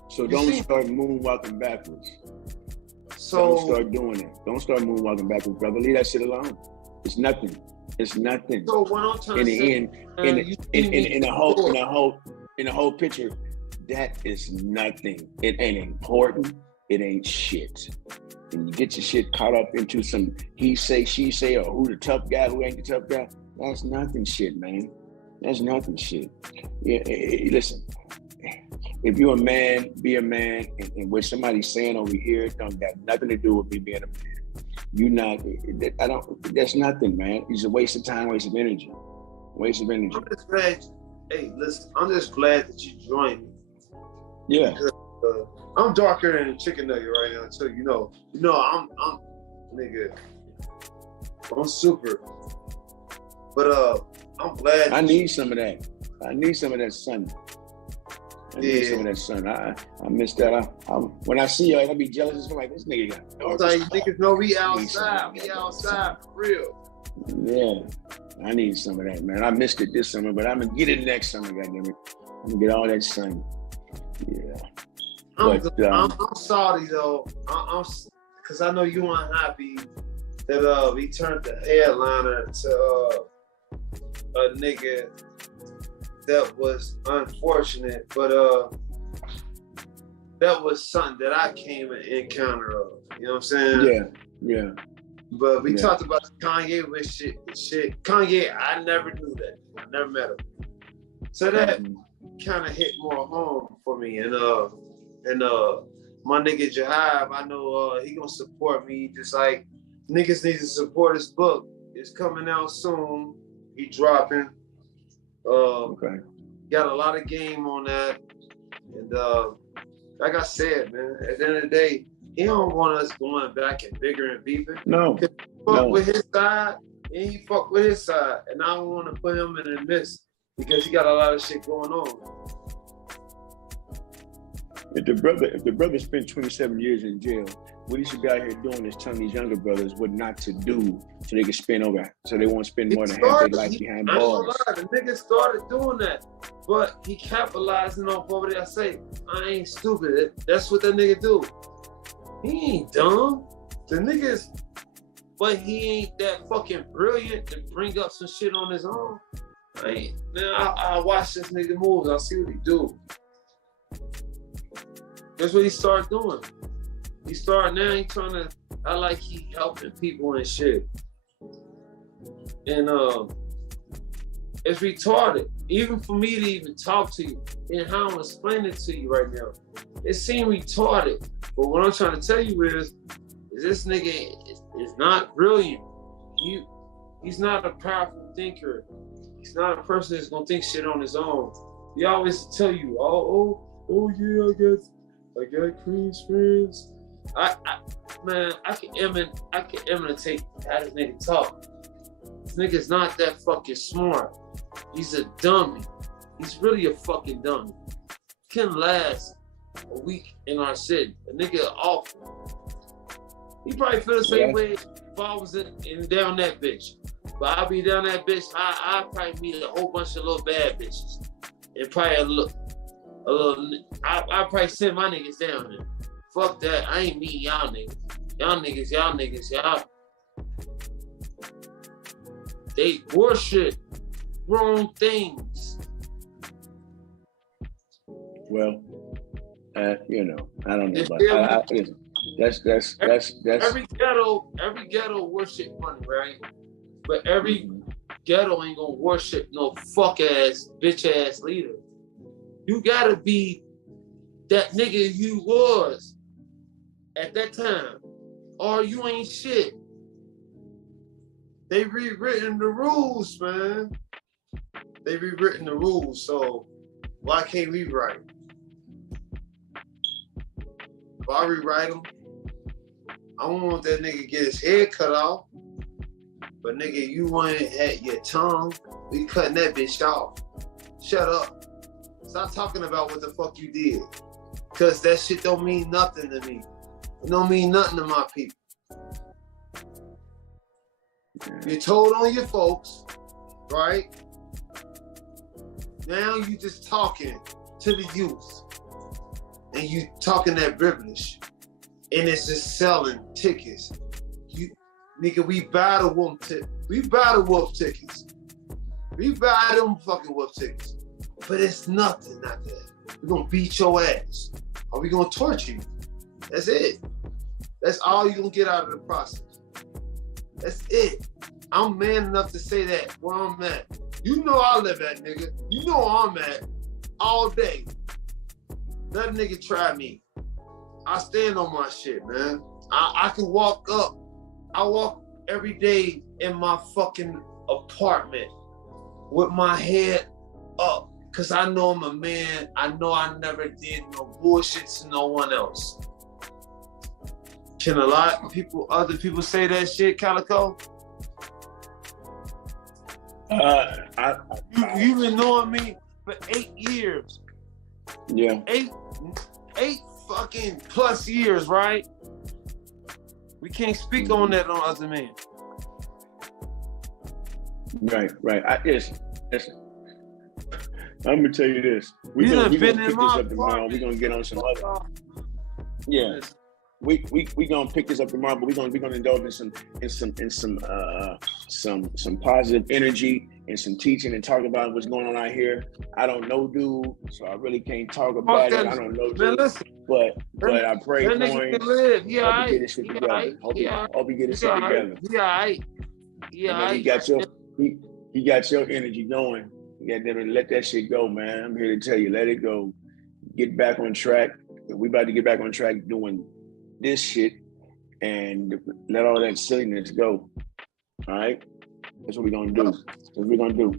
So don't start moonwalking backwards. So don't start doing it. Don't start moonwalking backwards, brother. Leave that shit alone. It's nothing. It's nothing. So what I'm trying to say, in the whole picture, that is nothing. It ain't important. It ain't shit. And you get your shit caught up into some he say, she say, or who the tough guy, who ain't the tough guy. That's nothing shit, man. That's nothing shit. Yeah, listen, if you're a man, be a man, and what somebody's saying over here don't got nothing to do with me being a man. That's nothing, man. It's a waste of time, waste of energy. Waste of energy. I'm just glad, I'm just glad that you joined me. Yeah. Because, I'm darker than a chicken nugget right now, so you know, I'm nigga, I'm super. But I'm glad. I need some of that. I need some of that sun. I need some of that sun. I miss that. When I see you, I'll be jealous. I'm like, this nigga got dark. Like, niggas know we outside. We outside for real. Yeah. I need some of that, man. I missed it this summer, but I'm gonna get it next summer, goddammit. I'm gonna get all that sun. Yeah. I'm sorry though. Cause I know you weren't happy that we turned the headliner to a nigga that was unfortunate, but that was something that I came in encounter of. You know what I'm saying? Yeah. But we talked about Kanye with shit. Kanye, I never knew that. I never met him. So that kind of hit more home for me. And my nigga Jahab, I know he gonna support me, just like niggas need to support his book. It's coming out soon. He dropping. Okay. Got a lot of game on that. And like I said, man, at the end of the day, he don't want us going back and bigger and beefing. No. Fuck with his side, and he fuck with his side. And I don't want to put him in the midst because he got a lot of shit going on. If the brother spent 27 years in jail, what he should be out here doing is telling these younger brothers what not to do so they can spend over, so they won't spend more than half their life behind bars. The nigga started doing that, but he capitalizing off of it. I say, I ain't stupid. That's what that nigga do. He ain't dumb. The nigga's, but he ain't that fucking brilliant to bring up some shit on his own. I watch this nigga moves. I see what he do. That's what he started doing. He trying to, I like he helping people and shit. And it's retarded. Even for me to even talk to you and how I'm explaining it to you right now. It seemed retarded. But what I'm trying to tell you is this nigga is not brilliant. He's not a powerful thinker. He's not a person that's gonna think shit on his own. He always tell you, oh yeah, I got Cream's friends. I can imitate how this nigga talk. This nigga's not that fucking smart. He's a dummy. He's really a fucking dummy. Can last a week in our city. A nigga awful. He probably feel the same way if I was in down that bitch. But I'll be down that bitch, I probably meet a whole bunch of little bad bitches. And probably I probably send my niggas down there. Fuck that. I ain't meeting y'all niggas. Y'all niggas. They worship wrong things. Well, I don't know about that's every ghetto worship money, right? But every ghetto ain't gonna worship no fuck ass bitch ass leader. You gotta be that nigga you was at that time, or you ain't shit. They rewritten the rules, man. They rewritten the rules, so why can't we write? If I rewrite them, I don't want that nigga get his head cut off. But nigga, you went at your tongue, we cutting that bitch off. Shut up. Stop talking about what the fuck you did. Cause that shit don't mean nothing to me. It don't mean nothing to my people. You told on your folks, right? Now you just talking to the youth. And you talking that privilege. And it's just selling tickets. Nigga, we buy the wolf tickets. We buy the wolf tickets. We buy them fucking wolf tickets. But it's nothing out there. We're gonna beat your ass. Or we gonna torture you. That's it. That's all you gonna get out of the process. That's it. I'm man enough to say that where I'm at. You know I live at, nigga. You know I'm at all day. Let a nigga try me. I stand on my shit, man. I can walk up. I walk every day in my fucking apartment with my head up. Cause I know I'm a man. I know I never did no bullshit to no one else. Can a lot of people, other people say that shit, Calico? You've been knowing me for 8 years. Yeah. Eight fucking plus years, right? We can't speak on that on other men. Right. Listen, I'm gonna tell you this. We're gonna pick this up tomorrow. We're gonna get on some other. Yeah. We gonna pick this up tomorrow, but we're gonna indulge in some positive energy and some teaching and talk about what's going on out here. I don't know, dude, so I really can't talk about it. I don't know, dude, but I pray for him. Hope he get his shit together. Hope he get his shit together. He got your energy going. You got to let that shit go, man. I'm here to tell you, let it go. Get back on track. We about to get back on track doing this shit and let all that silliness go. All right? That's what we're gonna do. That's what we're gonna do.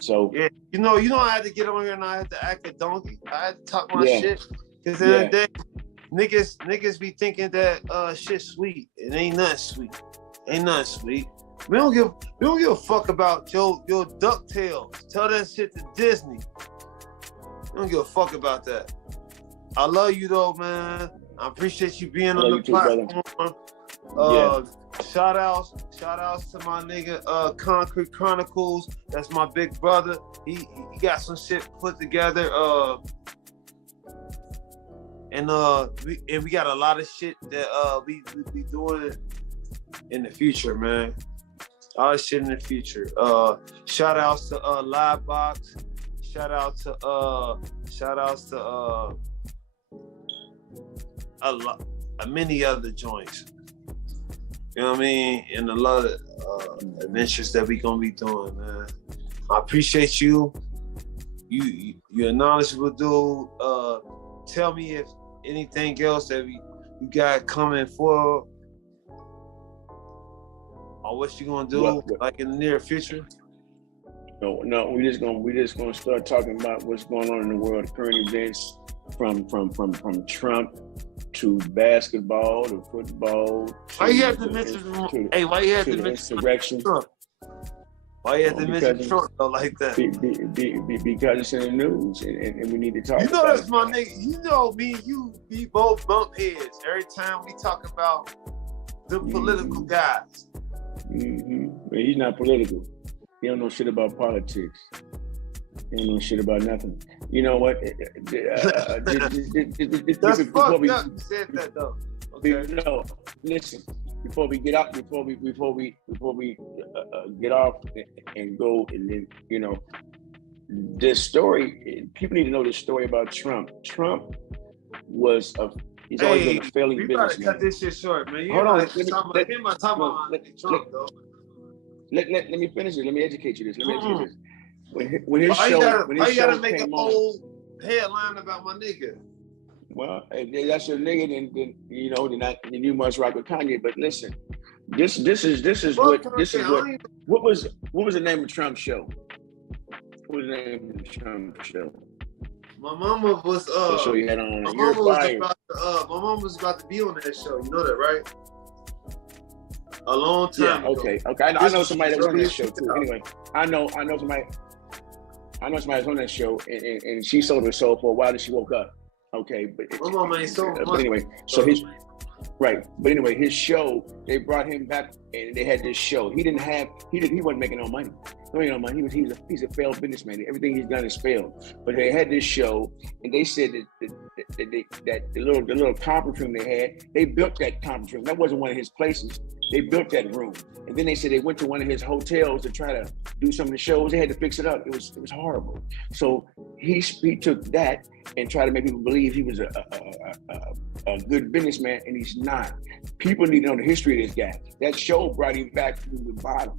So yeah, you know, I had to get on here and I had to act a donkey. I had to talk my shit. Cause the other day, niggas be thinking that shit sweet. It ain't nothing sweet. Ain't nothing sweet. We don't give a fuck about your DuckTales. Tell that shit to Disney. We don't give a fuck about that. I love you though, man. I appreciate you being on the platform. Shout outs to my nigga Concrete Chronicles. That's my big brother. He got some shit put together. And we got a lot of shit that we doing in the future, man. A lot of shit in the future. Shout outs to Livebox. Shout outs to many other joints. You know what I mean? And a lot of adventures that we gonna be doing, man. I appreciate you. You're a knowledgeable dude. Tell me if anything else that you got coming for, or what you gonna do like in the near future. No, we just gonna start talking about what's going on in the world, current events, from Trump to basketball to football. Why you have to mention Trump? Why you have to mention Trump? Why you have to mention Trump though like that? Because it's in the news and we need to talk. You know that's my nigga. You know me and you, we both bump heads every time we talk about the political guys. But he's not political. He don't know shit about politics. He don't know shit about nothing. You know what? That's fucked up. You said that though. Okay. No, listen. Before we get off, before we get off and go, and then this story. People need to know this story about Trump. Trump was he's always been a failing businessman. We gotta cut this shit short, man. Hold on. Let me finish it. Let me educate you this. When his show make came a whole headline about my nigga? Well, if that's your nigga, then you must rock with Kanye. But listen, this is what was the name of Trump's show? What was the name of the Trump show? My mama was the show you had on. My mama was about to be on that show. You know that, right? A long time ago. Okay. I know somebody that was on that show too. Anyway, I know somebody that's on that show, and she sold her soul for a while until she woke up. Okay, but my mama ain't so but anyway, so his his show, they brought him back and they had this show. He wasn't making no money. He made no money. He's a failed businessman. Everything he's done is failed. But they had this show, and they said that the little conference room they had, they built that conference room. That wasn't one of his places. They built that room, and then they said they went to one of his hotels to try to do some of the shows. They had to fix it up. It was horrible. So he took that and tried to make people believe he was a good businessman, and he's not. People need to know the history of this guy. That show brought him back to the bottom.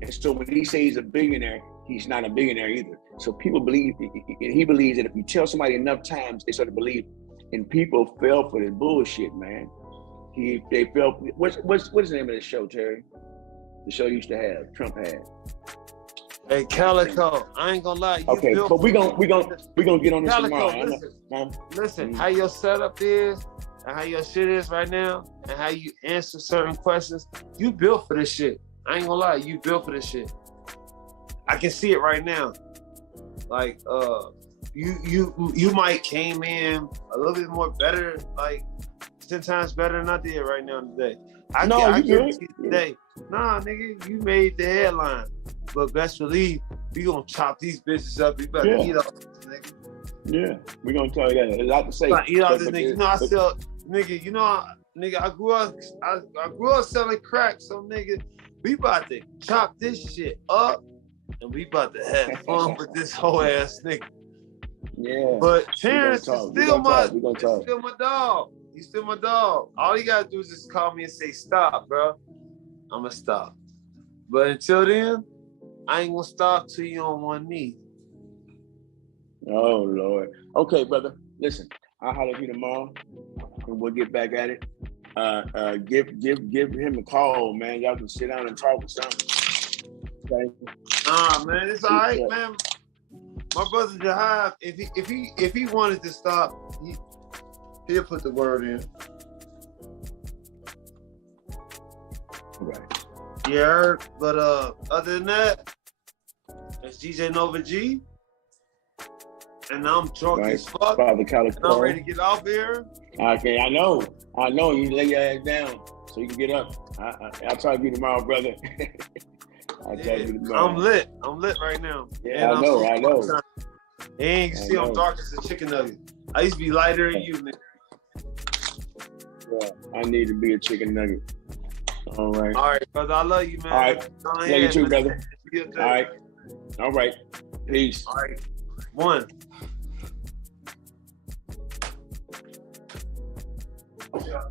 And so when he says he's a billionaire, he's not a billionaire either. So people believe, and he believes that if you tell somebody enough times, they start to believe. And people fell for this bullshit, man. They fell. What's the name of the show, Terry? The show you used to have, Trump had. Hey, Calico, I ain't gonna lie. Okay, but we gonna get on this Calico, tomorrow. Listen, how your setup is, and how your shit is right now, and how you answer certain questions, you built for this shit. I ain't gonna lie, you built for this shit. I can see it right now. Like, you might came in a little bit more better, like 10 times better than I did right now today. I give it to you today. Nah, nigga, you made the headline. But best believe, we gonna chop these bitches up. You better eat off this, nigga. Yeah, we gonna tell you that. There's a lot to say. Eat off this nigga. You know, I sell, nigga, you know, nigga, I grew up selling crack, so nigga, we about to chop this shit up and we about to have fun with this whole ass nigga. Yeah. But Terrence is still my dog. He's still my dog. All you gotta do is just call me and say stop, bro. I'ma stop. But until then, I ain't gonna stop till you on one knee. Oh Lord. Okay, brother. Listen, I'll holler at you tomorrow and we'll get back at it. Give him a call, man. Y'all can sit down and talk or something. Okay. Nah, man, it's all right, man. My brother Jahab, if he wanted to stop, he'll put the word in. All right. Yeah, but other than that, it's DJ Nova G. And I'm drunk as fuck. Father Calico. I'm ready to get off here. Okay, I know. You lay your ass down so you can get up. I'll talk to you tomorrow, brother. I'll talk to you tomorrow. I'm lit right now. Yeah, I know. And you see I'm dark as a chicken nugget. I used to be lighter than you, nigga. Yeah, I need to be a chicken nugget. All right, brother. I love you, man. All right. Love you too, brother. All right. Peace. All right. One. Yeah.